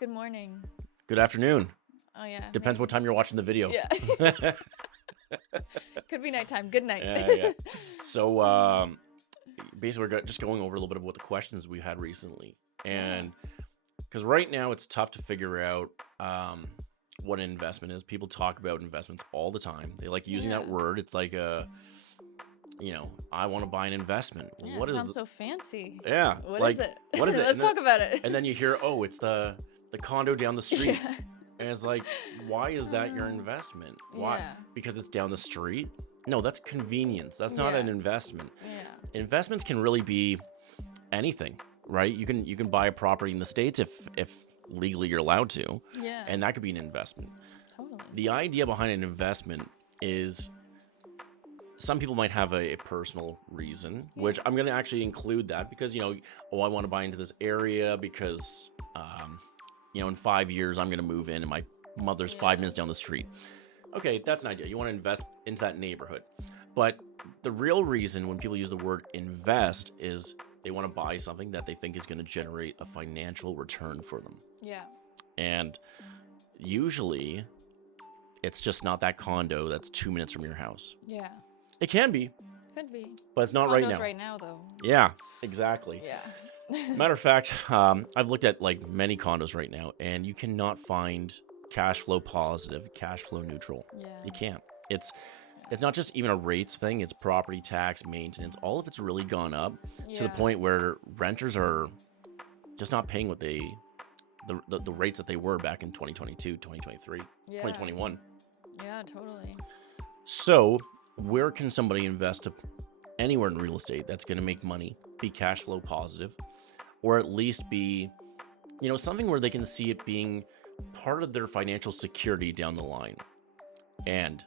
Good morning. Good afternoon. Oh yeah. Depends what time you're watching the video. Yeah. Could be nighttime. Good night. Yeah. So basically, we're just going over a little bit of what the questions we had recently, and because right now it's tough to figure out what an investment is. People talk about investments all the time. They like using that word. It's like I want to buy an investment. Yeah, What it is sounds so fancy. Yeah. What is it? What is it? Let's talk about it. And then you hear, oh, it's the condo down the street. Yeah. And it's like, why is that your investment? Why? Yeah. Because it's down the street? No, that's convenience. That's not an investment. Yeah. Investments can really be anything, right? You can buy a property in the States if legally you're allowed to. Yeah. And that could be an investment. Totally. The idea behind an investment is some people might have a personal reason, which I'm going to actually include that because, I want to buy into this area because, in 5 years, I'm going to move in and my mother's 5 minutes down the street. Okay, that's an idea. You want to invest into that neighborhood. But the real reason when people use the word invest is they want to buy something that they think is going to generate a financial return for them. Yeah. And usually it's just not that condo that's 2 minutes from your house. Yeah. It can be. Could be. But it's not Condos right now. Right now, though. Yeah, exactly. Yeah. Matter of fact, I've looked at like many condos right now, and you cannot find cash flow positive, cash flow neutral. Yeah. You can't. It's not just even a rates thing. It's property tax, maintenance. All of it's really gone up to the point where renters are just not paying what the rates that they were back in 2022, 2023, 2021. Yeah, totally. So where can somebody invest anywhere in real estate that's going to make money, be cash flow positive, or at least be, something where they can see it being part of their financial security down the line? And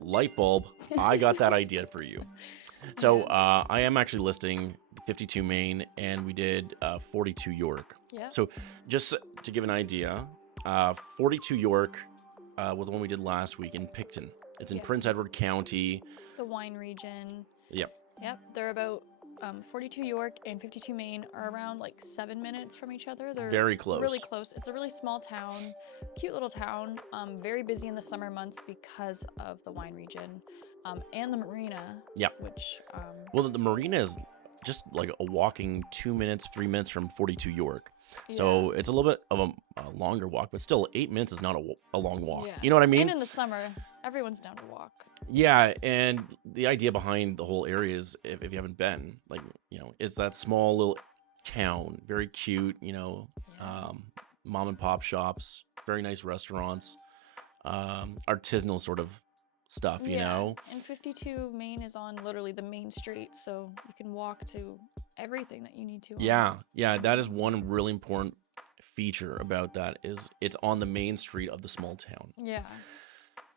light bulb, I got that idea for you. So I am actually listing 52 Main, and we did 42 York. Yeah. So just to give an idea, 42 York was the one we did last week in Picton. It's in Prince Edward County. The wine region. Yep. They're about 42 York and 52 Main are around like 7 minutes from each other. They're very close. Really close. It's a really small town, cute little town. Very busy in the summer months because of the wine region, and the marina. Yep. Which. Well, the marina is just like a walking 2 minutes, 3 minutes from 42 York. So it's a little bit of a longer walk, but still 8 minutes is not a long walk. Yeah. You know what I mean? And in the summer, everyone's down to walk. Yeah, and the idea behind the whole area is, if you haven't been, like, is that small little town, very cute, mom and pop shops, very nice restaurants, artisanal sort of stuff, you know? And 52 Main is on literally the main street, so you can walk to everything that you need to. Yeah, that is one really important feature about that, is it's on the main street of the small town. Yeah.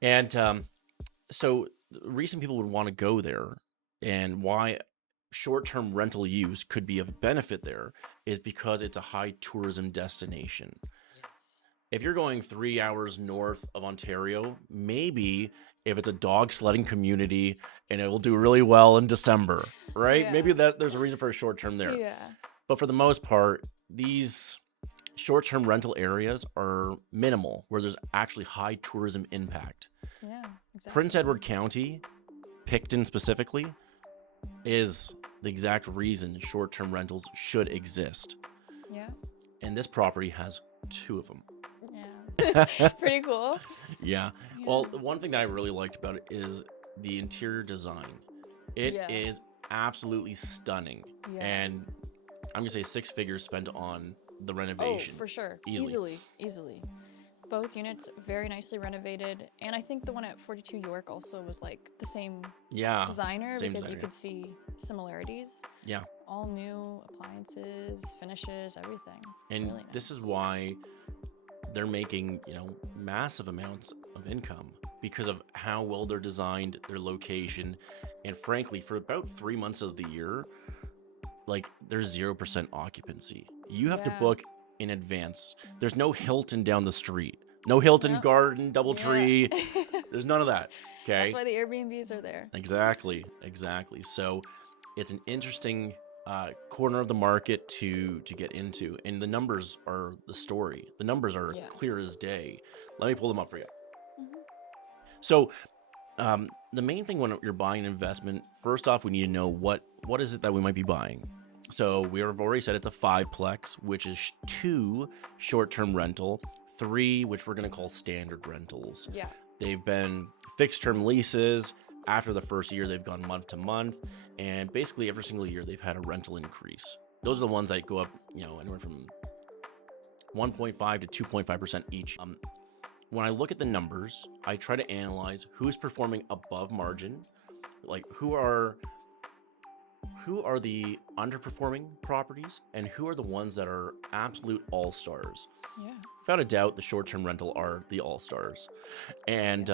And so the reason people would want to go there, and why short-term rental use could be of benefit there, is because it's a high tourism destination. Yes. If you're going 3 hours north of Ontario, maybe if it's a dog sledding community and it will do really well in December, right? Yeah. Maybe there's a reason for a short term there. Yeah. But for the most part, these short-term rental areas are minimal, where there's actually high tourism impact. Yeah, exactly. Prince Edward County, Picton specifically, is the exact reason short-term rentals should exist. Yeah. And this property has 2 of them. Yeah. Pretty cool. Yeah. Well, one thing that I really liked about it is the interior design. It is absolutely stunning. Yeah. And I'm going to say 6 figures spent on the renovation. Oh, for sure. Easily. Easily. Both units very nicely renovated. And I think the one at 42 York also was like the same designer, same because designer. you could see similarities. Yeah. All new appliances, finishes, everything. And really this is nice. why they're making, massive amounts of income, because of how well they're designed, their location. And frankly, for about 3 months of the year, like, there's 0% occupancy. You have to book in advance. There's no Hilton down the street. No Hilton Garden, Doubletree. There's none of that. Okay. That's why the Airbnbs are there. Exactly. So it's an interesting corner of the market to get into, and the numbers are the story. The numbers are Yeah. clear as day. Let me pull them up for you. Mhm. So the main thing when you're buying an investment, first off, we need to know what is it that we might be buying. So we have already said it's a 5-plex, which is 2 short-term rental, 3 which we're going to call standard rentals. Yeah. They've been fixed-term leases. After the first year, they've gone month to month, and basically every single year they've had a rental increase. Those are the ones that go up, anywhere from 1.5 to 2.5% each. When I look at the numbers, I try to analyze who's performing above margin, like who are the underperforming properties, and who are the ones that are absolute all-stars. Yeah. Without a doubt, the short-term rental are the all-stars. And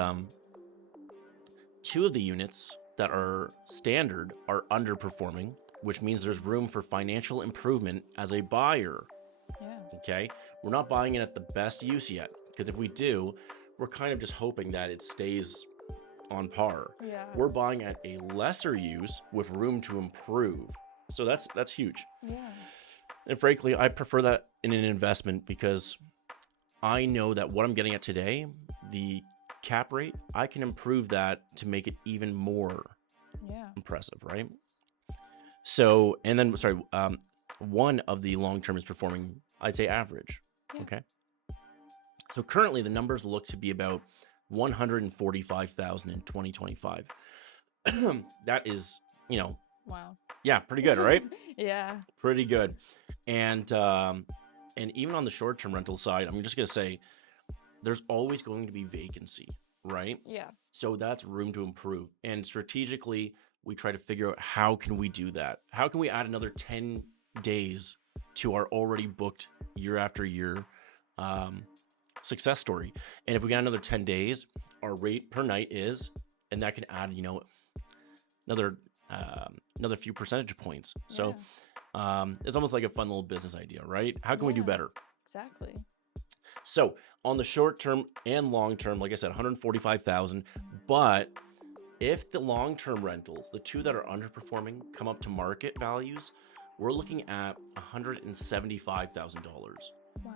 2 of the units that are standard are underperforming, which means there's room for financial improvement as a buyer. Yeah. Okay, we're not buying it at the best use yet, because if we do, we're kind of just hoping that it stays on par. Yeah. We're buying at a lesser use with room to improve. So that's huge. Yeah. And frankly, I prefer that in an investment because I know that what I'm getting at today, the cap rate, I can improve that to make it even more Yeah. impressive, right? So, and then, sorry, one of the long-term is performing, I'd say, average. Yeah. Okay. So currently the numbers look to be about 145,000 in 2025. That is, Wow. yeah, pretty good, right? Yeah. Pretty good. And even on the short-term rental side, I'm just gonna say there's always going to be vacancy, right? Yeah. So that's room to improve. And strategically, we try to figure out how can we do that? How can we add another 10 days to our already booked year after year success story? And if we got another 10 days, our rate per night is, and that can add, another few percentage points. So it's almost like a fun little business idea, right? How can we do better? Exactly. So on the short term and long term, like I said, 145,000. But if the long term rentals, the 2 that are underperforming, come up to market values, we're looking at $175,000. Wow.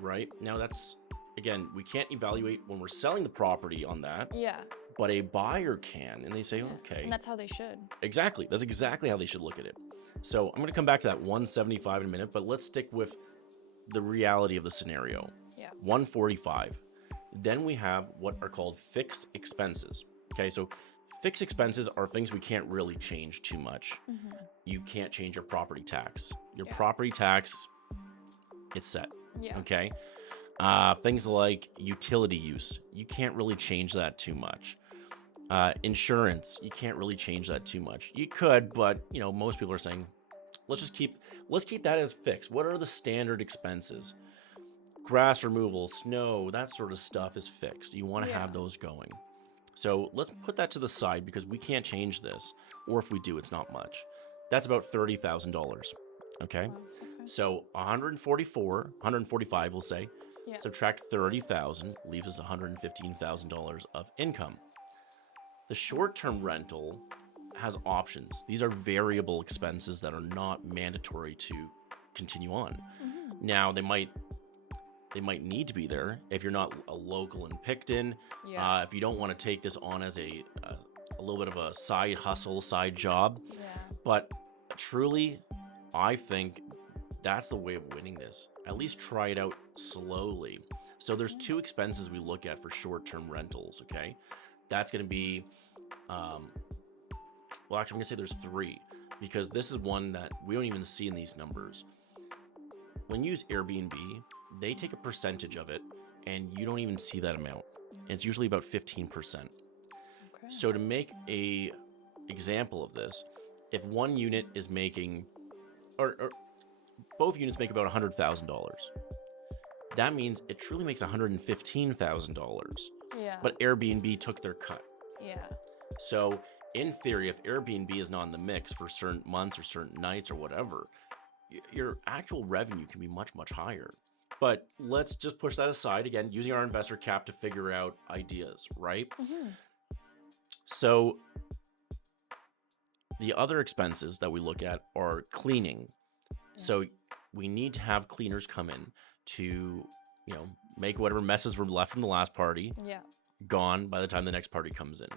Right now, that's, again, we can't evaluate when we're selling the property on that, Yeah. but a buyer can, and they say, okay, And that's how they should. exactly. That's exactly how they should look at it. So I'm going to come back to that 175 in a minute, but let's stick with the reality of the scenario. Yeah. 145. Then we have what are called fixed expenses. Okay, so fixed expenses are things we can't really change too much. Mm-hmm. You can't change your property tax. Your property tax, it's set. Yeah. Okay. Things like utility use, you can't really change that too much. Insurance, you can't really change that too much. You could, but most people are saying, let's keep that as fixed. What are the standard expenses? Grass removal, snow, that sort of stuff is fixed. You want to have those going. So let's put that to the side because we can't change this, or if we do, it's not much. That's about $30,000. Okay. Wow. Okay. So 145, we'll say. Yeah. Subtract 30,000 leaves us $115,000 of income. The short-term rental has options. These are variable expenses that are not mandatory to continue on. Mm-hmm. Now, they might need to be there if you're not a local in Picton. Yeah. If you don't want to take this on as a little bit of a side hustle, side job. Yeah. But truly, I think that's the way of winning this. At least try it out slowly. So there's 2 expenses we look at for short-term rentals, okay? That's going to be, well, actually, I'm going to say there's 3 because this is one that we don't even see in these numbers. When you use Airbnb, they take a percentage of it and you don't even see that amount. It's usually about 15%. Okay. So to make a example of this, if one unit is making, or both units make about $100,000, that means it truly makes $115,000. Yeah. But Airbnb took their cut. Yeah. So in theory, if Airbnb is not in the mix for certain months or certain nights or whatever, your actual revenue can be much, much higher. But let's just push that aside again, using our investor cap to figure out ideas, right? Mm-hmm. So The other expenses that we look at are cleaning. So we need to have cleaners come in to, make whatever messes were left from the last party Yeah. gone by the time the next party comes in.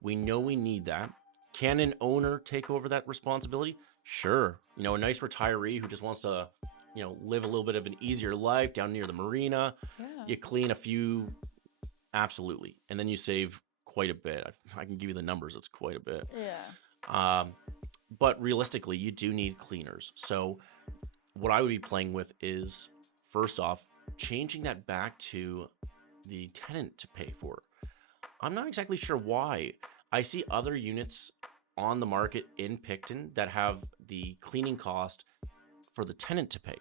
We know we need that. Can an owner take over that responsibility? Sure. A nice retiree who just wants to, live a little bit of an easier life down near the marina. Yeah. You clean a few, absolutely. And then you save quite a bit. I can give you the numbers. It's quite a bit. Yeah. But realistically, you do need cleaners. So what I would be playing with is, first off, changing that back to the tenant to pay for. I'm not exactly sure why. I see other units on the market in Picton that have the cleaning cost for the tenant to pay.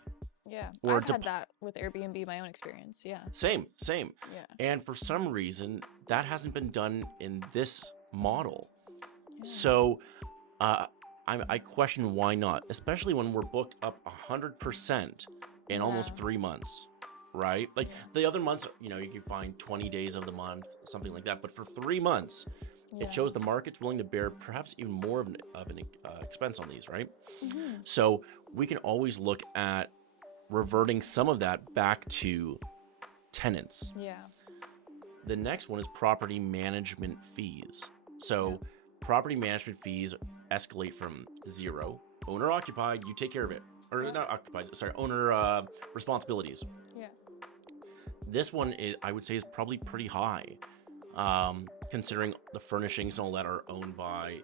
Yeah. Or I've had that with Airbnb, my own experience. Yeah. Same. Yeah. And for some reason, that hasn't been done in this model. Yeah. So I question why not, especially when we're booked up 100% in almost 3 months, right? Like the other months, you can find 20 days of the month, something like that. But for 3 months, it shows the market's willing to bear perhaps even more of an expense on these, right? Mm-hmm. So we can always look at reverting some of that back to tenants. Yeah. The next one is property management fees. So property management fees escalate from 0, owner occupied, you take care of it. Or not occupied, sorry, owner responsibilities. Yeah. This one, I would say, is probably pretty high, considering the furnishings and all that are owned by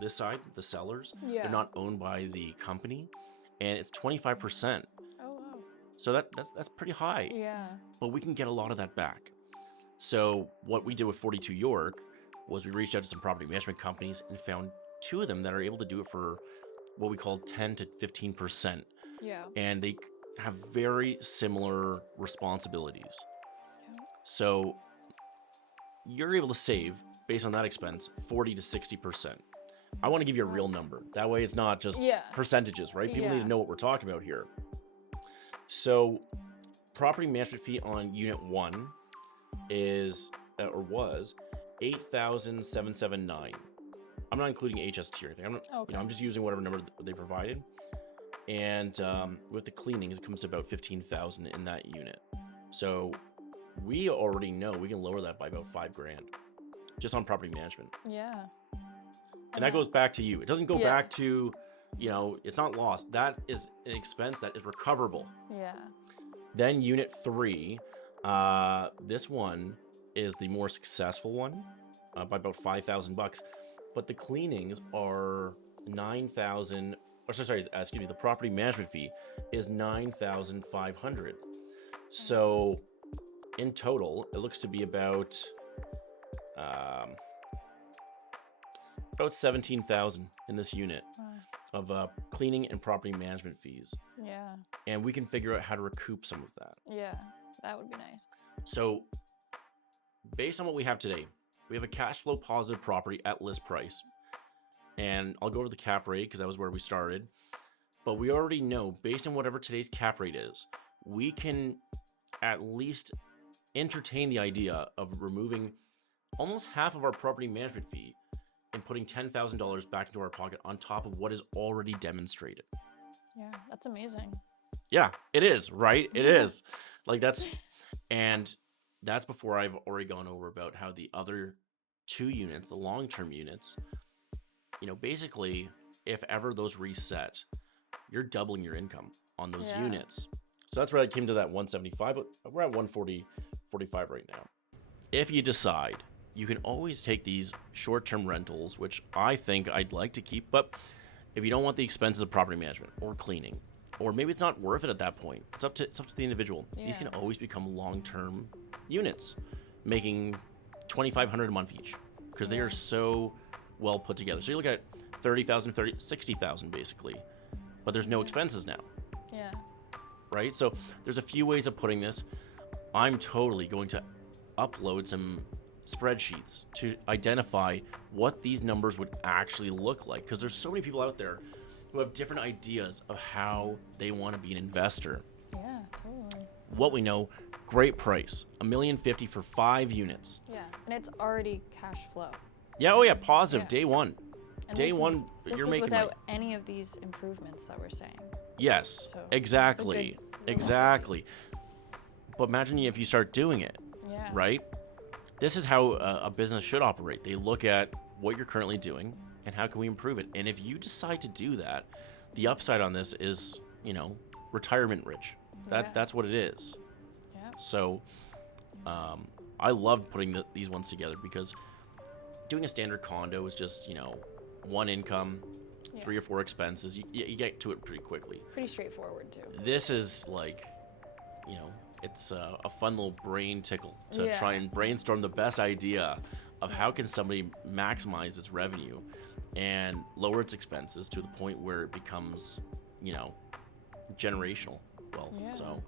this side, the sellers. Yeah. They're not owned by the company, and it's 25%. Oh, wow. So that's pretty high. Yeah. But we can get a lot of that back. So what we did with 42 York was we reached out to some property management companies and found 2 of them that are able to do it for what we call 10 to 15%. Yeah. And they have very similar responsibilities. Yeah. So you're able to save, based on that expense, 40 to 60%. I want to give you a real number. That way it's not just percentages, right? People need to know what we're talking about here. So property management fee on unit 1 is, or was, $8,779. I'm not including HST or anything. I'm just using whatever number they provided. And with the cleanings, it comes to about $15,000 in that unit. So we already know we can lower that by about $5,000 just on property management. Yeah. And that goes back to you. It doesn't go back to, it's not lost. That is an expense that is recoverable. Yeah. Then unit 3, this one is the more successful one by about $5,000. But the cleanings are $9,000. The property management fee is $9,500. So in total, it looks to be about $17,000 in this unit of cleaning and property management fees. Yeah. And we can figure out how to recoup some of that. Yeah, that would be nice. So based on what we have today, we have a cash flow positive property at list price. And I'll go over the cap rate because that was where we started. But we already know, based on whatever today's cap rate is, we can at least entertain the idea of removing almost half of our property management fee and putting $10,000 back into our pocket on top of what is already demonstrated. Yeah, that's amazing. Yeah, it is, right? It is. And that's before I've already gone over about how the other 2 units, the long-term units, basically, if ever those reset, you're doubling your income on those units. So that's where I came to that 175, but we're at 145 right now. If you decide, you can always take these short-term rentals, which I think I'd like to keep, but if you don't want the expenses of property management or cleaning, or maybe it's not worth it at that point, it's up to the individual. These can always become long-term units, making $2,500 a month each, because they are so well put together. So you look at 30,000, 60,000 basically, but there's no expenses now. Yeah. Right? So there's a few ways of putting this. I'm totally going to upload some spreadsheets to identify what these numbers would actually look like, because there's so many people out there who have different ideas of how they want to be an investor. Yeah, totally. What we know, great price, $1,050,000 for 5 units. Yeah, and it's already cash flow. Yeah, oh yeah, positive, day one. And day one, this you're is making money. without any of these improvements that we're saying. Yes, So exactly, exactly. But imagine if you start doing it, Yeah. right? This is how a business should operate. They look at what you're currently doing and how can we improve it. And if you decide to do that, the upside on this is, retirement rich. That's what it is. Yeah. So, I love putting these ones together because doing a standard condo is just, one income, 3 or 4 expenses. You get to it pretty quickly. Pretty straightforward too. This is like, it's a fun little brain tickle to try and brainstorm the best idea of how can somebody maximize its revenue and lower its expenses to the point where it becomes, generational wealth. Yeah. So